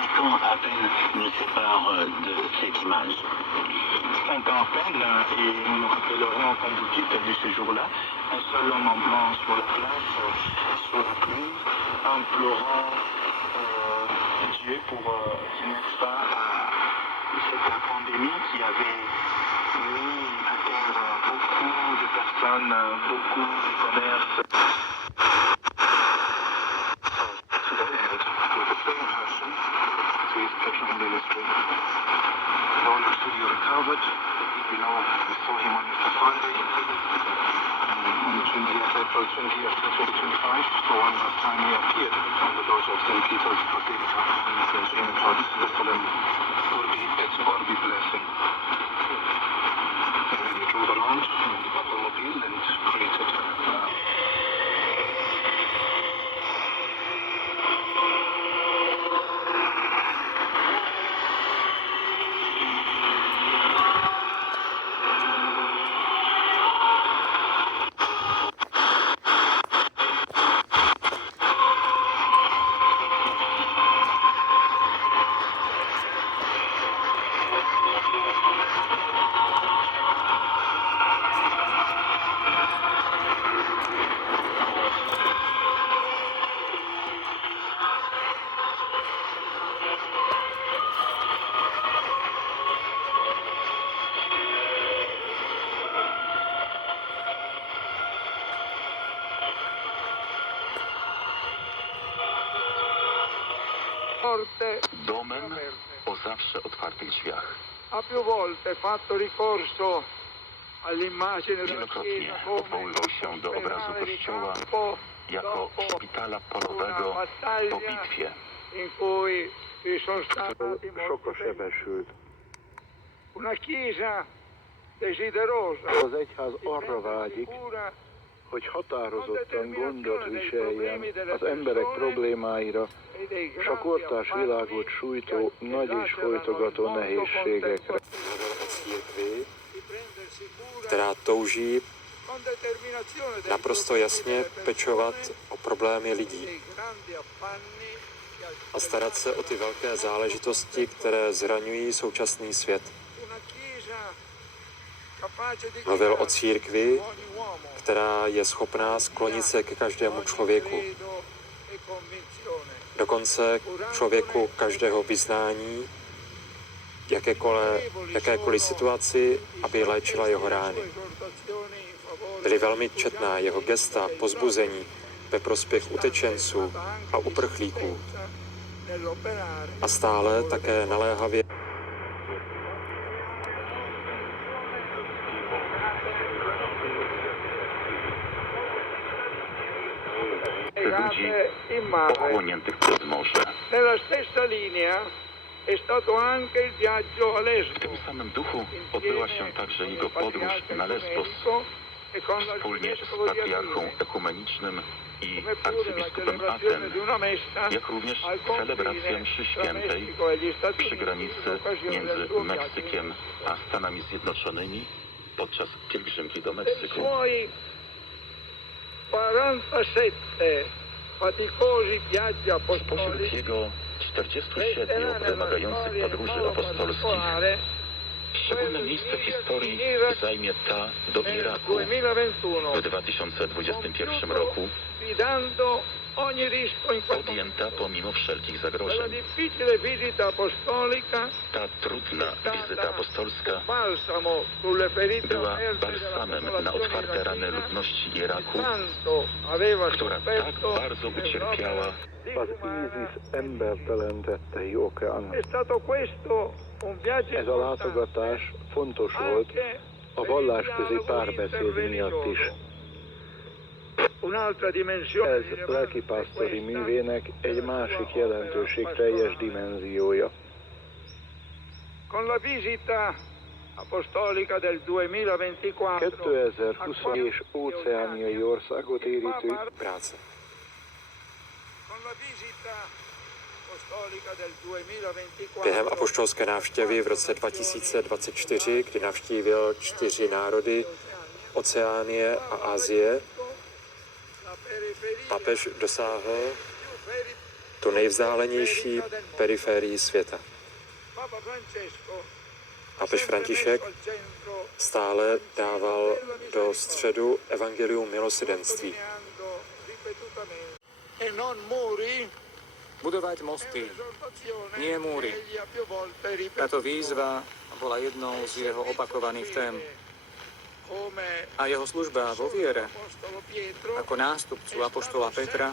5 ans à peine nous séparent de cette image. 5 ans à peine, et nous nous rappellerons, comme vous dites, de ce jour-là, un seul homme en blanc sur la place, sous la pluie, implorant Dieu pour, n'est-ce pas, cette pandémie qui avait mis à terre beaucoup de personnes, beaucoup de commerces. On the 20th April 20th, 2025, so one last time he appeared on the doors of St. Peter's Basilica in Jerusalem. God be blessing. And then he drove around in the automobile and created Domem o zawsze otwartych drzwiach. Ha più volte fatto ricorso all'immagine della Wielokrotnie Chiesa come odwoływał się do obrazu Kościoła campo jako dopo szpitala polowego una po battaglia bitwie. in cui ci sono stati molti Sokasebesült. una Chiesa desiderosa Az egyház arra vágyik, cura hogy határozottan gondot viseljen az emberek problémáira és a kortárs világot sújtó nagy és folytogató nehézségekre. Která touží naprosto jasně pečovat o problémy lidí a starat se o ty velké záležitosti, které zraňují současný svět. Mluvil o církvi, která je schopná sklonit se ke každému člověku, dokonce k člověku každého vyznání, jakékoliv situaci, aby léčila jeho rány. Byly velmi četná jeho gesta, pozbuzení ve prospěch utečenců a uprchlíků. A stále také naléhavě Ludzi pochłoniętych przez morze. Nella stessa linea è stato anche il viaggio a W Lesbo. tym samym duchu odbyła się także jego podróż na Lesbos wspólnie z patriarchą ekumenicznym i arcybiskupem Aten, jak również celebracja mszy świętej przy granicy między Meksykiem a Stanami Zjednoczonymi podczas pielgrzymki do Meksyku. Suoi 47 faticosi viaggi Spośród apostolici jego 47 wymagających podróży apostolskich szczególne miejsce w historii zajmie ta do Iraku w 2021 roku, sfidando ogni rischio in quel podjęta pomimo wszelkich La zagrożeń. difficile visita apostolica Ta trudna wizyta apostolska balsamo sulle ferite była aperte della balsamem na popolazione otwarte rany irachena, ludności Iraku, tanto aveva która tak sofferto bardzo ucierpiała. Az ISIS embertelen tettei okán. È stato questo un viaggio Ez a látogatás fontos volt a vallásközi párbeszéd miatt is. Un'altra dimensione Ez lelkipásztori művének egy másik jelentőségteljes dimenziója. con la visita apostolica del 2024 2020 és óceániai országot érítő práce. con la visita apostolica del 2024 Během apoštolské návštěvy v roce 2024, kdy navštívil 4 národy Oceánie a Asie, la periferia papež dosáhl tu nejvzdálenější periférii světa. Papež František stále dával do středu evangelium milosrdenství. Budovať mosty, nie múry. Táto výzva bola jednou z jeho opakovaných tém. A jeho služba vo viere, ako nástupcu apoštola Petra,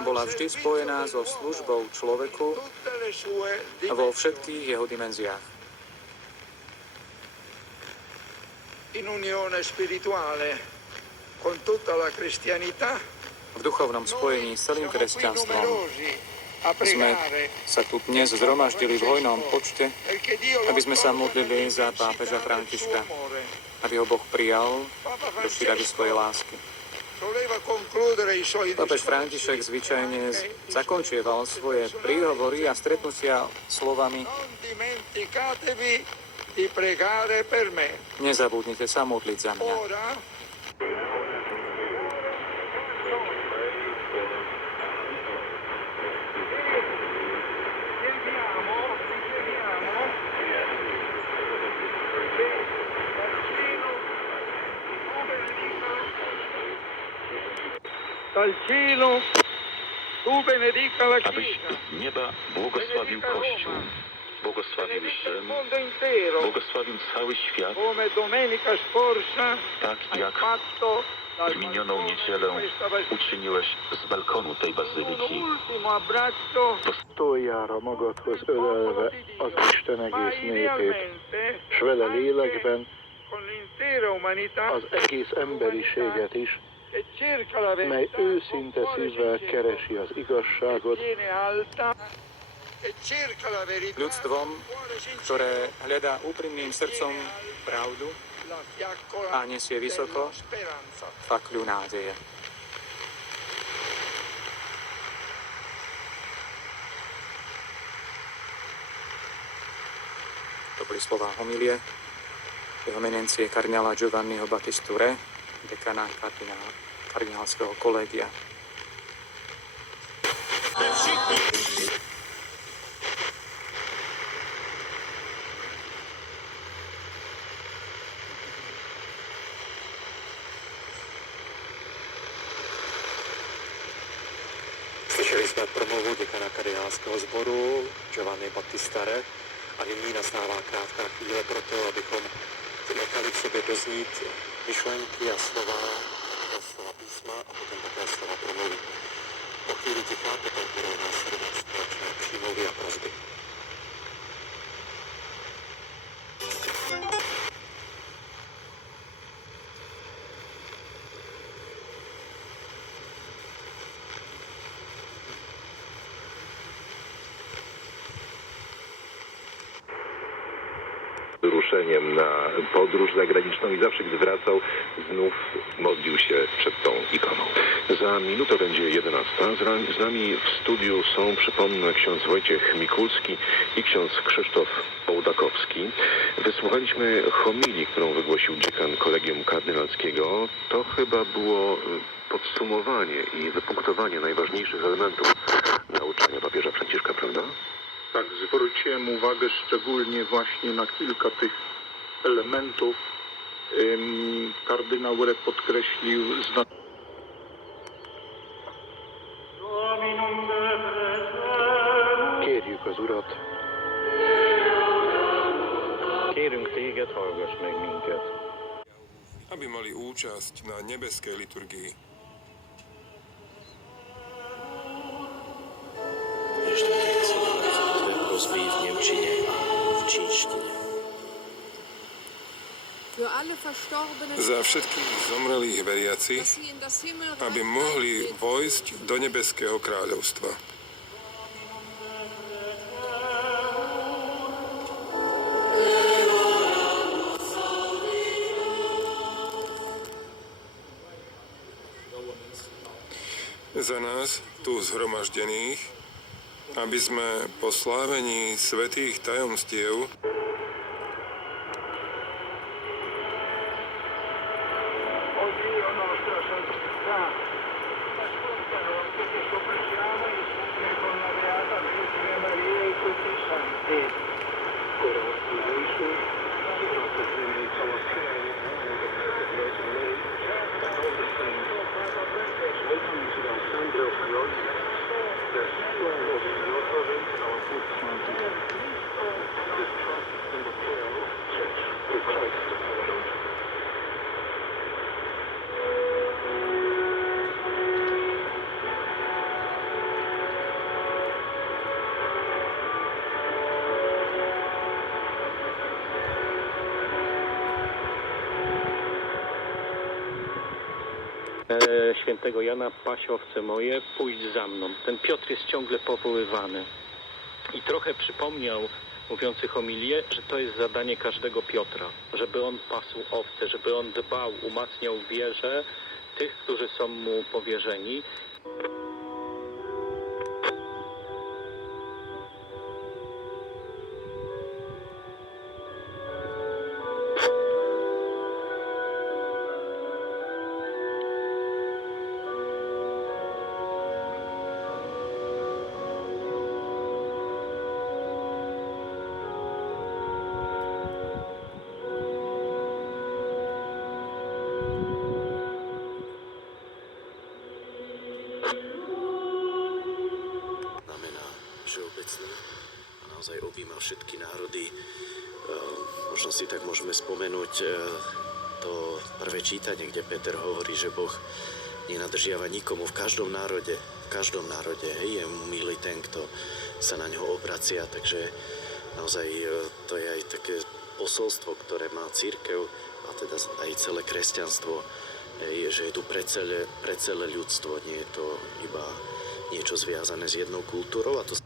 bola vždy spojená so službou človeku vo všetkých jeho dimenziách. V duchovnom spojení s celým kresťanstvom sme sa tu dnes zhromaždili v hojnom počte, aby sme sa modlili za pápeža Františka, aby ho Boh prijal do šíravy svojej lásky. Pápež František zvyčajne zakončieval svoje príhovory a stretnutia slovami: nezabudnite sa modliť za mňa. Dal cielo tu benedica la Abyś Chiesa, z nieba błogosławił Kościół, błogosławił Rzym, il mondo intero, błogosławił cały świat, come domenica scorsa tak hai jak fatto dal w minioną balcone niedzielę di questa basilica. uczyniłeś z balkonu tej Un bazyliki. ultimo abbraccio, Toljára magadhoz ölelve az Isten ma egész népét, idealmente s vele anche lélekben con l'intera umanità az egész emberiséget is, che cerca la mely verità őszinte con cuore szívvel sincero, keresi az igazságot, tiene alta, che cerca la verità Ľudstvom, con cuore sincero, ktoré hľadá úprimným srdcom pravdu la fiaccola a nesie vysoko della speranza. fakľu nádeje. To boli slová homilie jeho eminencie kardinála Giovanniho Battistu Re, dekana kardinálskeho kolégia. Slyšeli jsme promluvu děkana kardinálského sboru Giovanni Battista Re a nyní nastává krátká chvíle pro to, abychom nechali v sobě doznít myšlenky a slova písma a potom také slova promluvy. Po chvíli ticha potom budou následovat společné přímluvy a prosby. Wyruszeniem na podróż zagraniczną i zawsze, gdy wracał, znów modlił się przed tą ikoną. Za minutę będzie 11. Z nami w studiu są, przypomnę, ksiądz Wojciech Mikulski i ksiądz Krzysztof Ołdakowski. Wysłuchaliśmy homilii, którą wygłosił dziekan Kolegium Kardynalskiego. To chyba było podsumowanie i wypunktowanie najważniejszych elementów nauczania papieża Franciszka, prawda? Tak, zwróciłem uwagę szczególnie właśnie na kilka tych elementów. Kardynał Re podkreślił kérjük az Urat, kérünk téged, hallgass meg minket. Aby mali účasť na nebeskej liturgii. Prosby v nemčine, v čínštine. Za všetkých zomrelých veriacich, aby mohli vojsť do nebeského kráľovstva. Za nás tu zhromaždených, aby sme po slávení svätých tajomstiev świętego Jana: paś owce moje, pójdź za mną. Ten Piotr jest ciągle powoływany. I trochę przypomniał, mówiący homilię, że to jest zadanie każdego Piotra, żeby on pasł owce, żeby on dbał, umacniał wierze tych, którzy są mu powierzeni. všeobecný a naozaj objíma všetky národy. Možno si tak môžeme spomenúť to prvé čítanie, kde Peter hovorí, že Boh nenadržiava nikomu v každom národe, hej, je mu milý ten, kto sa na ňo obracia, takže naozaj to je aj také posolstvo, ktoré má cirkev a teda aj celé kresťanstvo, že je tu pre celé ľudstvo, nie je to iba niečo zviazané s jednou kultúrou a to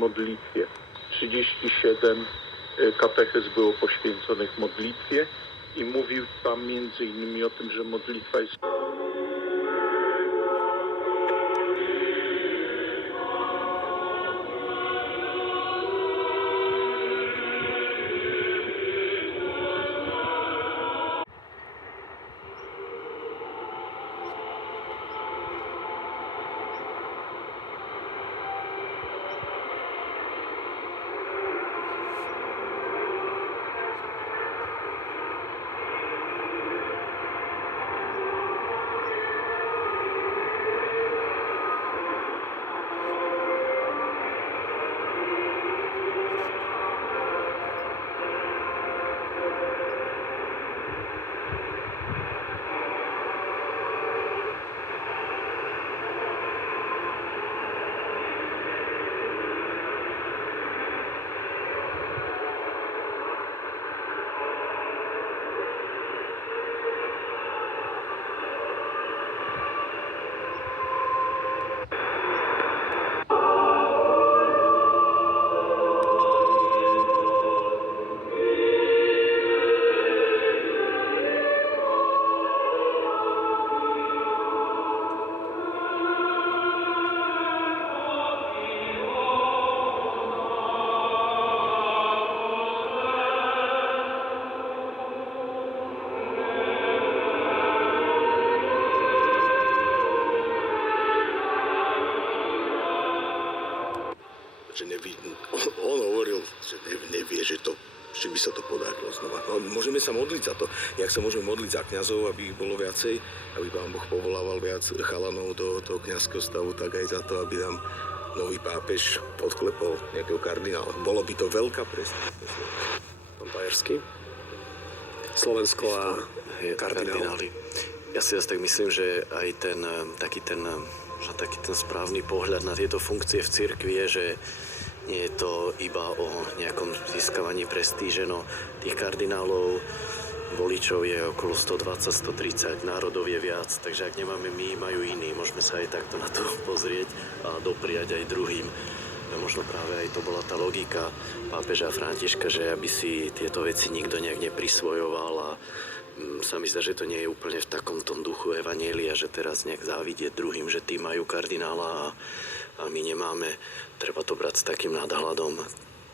modlitwie. 37 katechez było poświęconych modlitwie i mówił tam między innymi o tym, że modlitwa jest on hovoril, že nevie, že by sa to podarilo znova. No, môžeme sa modliť za to. Jak sa môžeme modliť za kňazov, aby ich bolo viacej, aby Pán Boh povolával viac chalanov do toho kňazského stavu, tak aj za to, aby nám nový pápež podklepol nejakého kardinála. Bolo by to veľká presnosť. Pán Bajerský, Slovensko a kardináli. Ja si tak myslím, že aj taký ten správny pohľad na tieto funkcie v cirkvi je, že nie je to iba o nejakom získavaní prestíže, no tých kardinálov, voličov je okolo 120-130, národov je viac, takže ak nemáme my, majú iní. Môžeme sa aj takto na to pozrieť a dopriať aj druhým. A možno práve aj to bola tá logika pápeža Františka, že aby si tieto veci nikto nejak neprisvojoval a sa mi zdá, že to nie je úplne v takom tom duchu evanjelia, že teraz nejak závidieť druhým, že tí majú kardinála a my nemáme. Treba to brať s takým nadhľadom.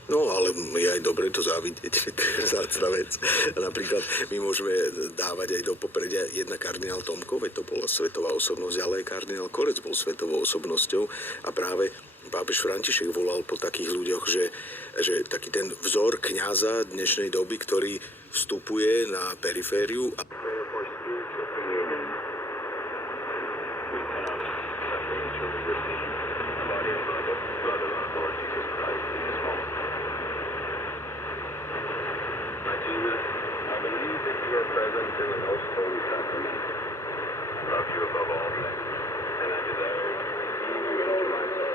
No, ale je aj dobre to závidieť, to je vzácna vec. Napríklad my môžeme dávať aj do popredia jedna kardinál Tomko, veď to bola svetová osobnosť, ale aj kardinál Korec bol svetovou osobnosťou a práve pápež František volal po takých ľuďoch, že taký ten vzor kňaza dnešnej doby, ktorý vstupuje na perifériu a present in the most holy sacrament. Love you above all things, and I desire to receive you into my soul.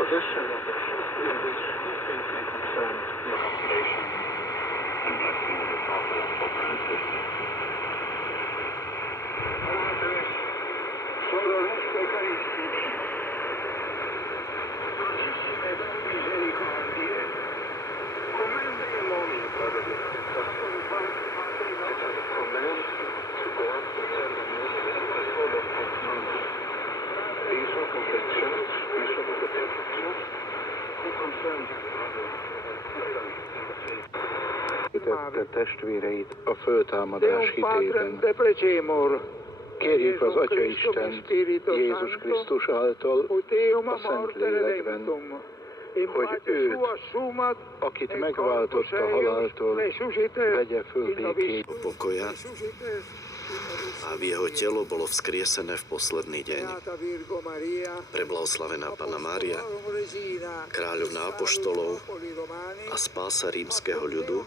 Possession of the truth in which faithfully concerned your consolation and blessing of the Prophet Pope Francis. Solo nostre carissimi, dolcissime misericordie, command the morning, Father, to command to God to tell the most full of confidence. Bishop of the Church, Bishop of the Catholic Church, who confirmed his brother Tette testvéreit a föltámadás hitében. Kérjük az Atya Istent Jézus Krisztus által a Szent Lélekben, hogy őt, akit megváltott a haláltól, vegye föl békét. Pokoja a jeho telo bolo vzkriesené v posledný deň. Preblahoslavená Panna Mária, kráľovná apoštolov a spása rímskeho ľudu,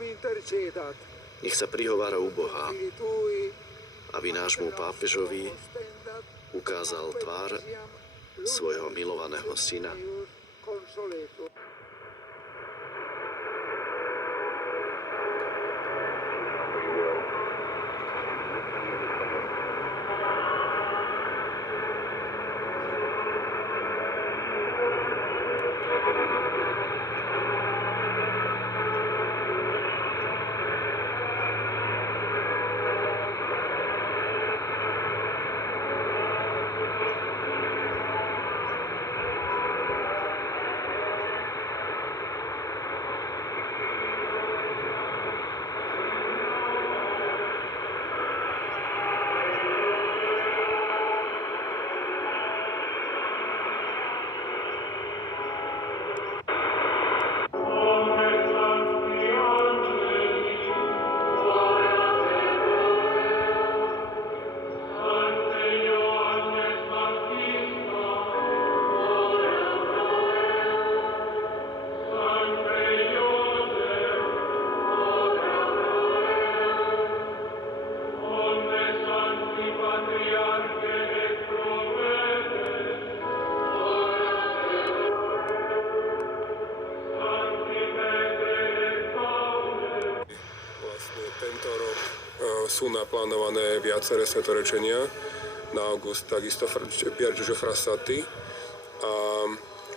nech sa prihovára u Boha, aby nášmu pápežovi ukázal tvár svojho milovaného syna. Sú naplánované viaceré svetorečenia na august, takisto Pier Giorgio Frassati.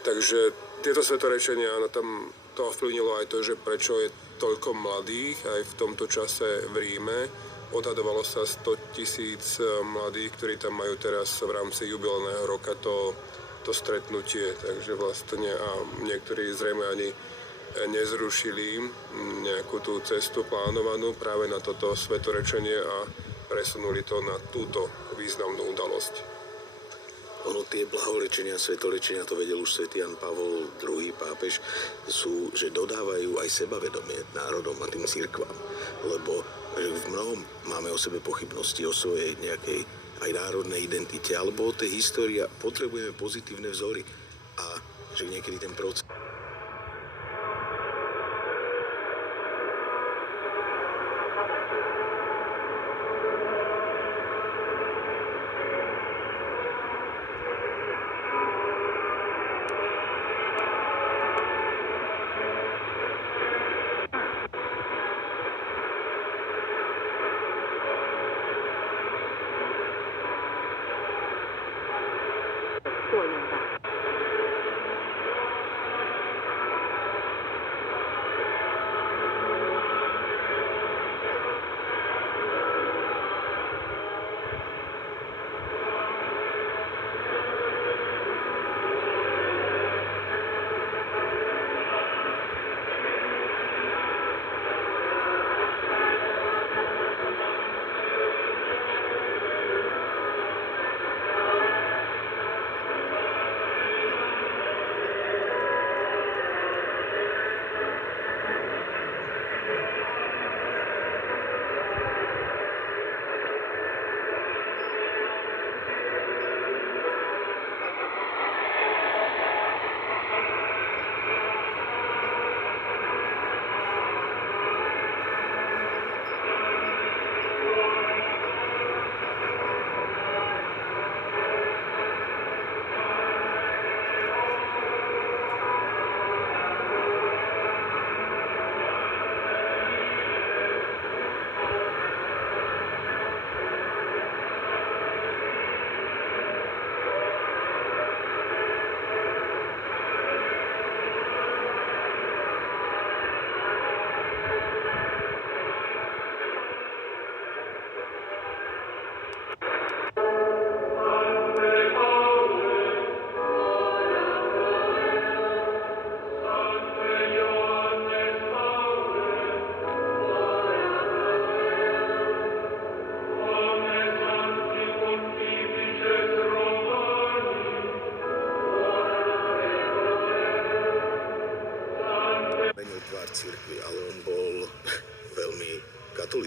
Takže tieto svetorečenia, tam to ovplyvnilo aj to, že prečo je toľko mladých aj v tomto čase v Ríme. Odhadovalo sa 100,000 mladých, ktorí tam majú teraz v rámci jubilejného roka to stretnutie. Takže vlastne a niektorí zrejme ani nezrušili nejakú tú cestu plánovanú práve na toto svetorečenie a presunuli to na túto významnú udalosť. Ono tie blahorečenia, svetorečenia, to vedel už svätý Jan Pavol II, pápež, sú, že dodávajú aj sebavedomie národom a tým cirkvám. Lebo v mnohom máme o sebe pochybnosti, o svojej nejakej aj národnej identite, alebo o tej histórii a potrebujeme pozitívne vzory. A že niekedy ten proces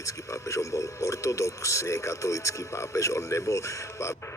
katolický pápež, on bol ortodoxne katolický pápež, on nebol pápež.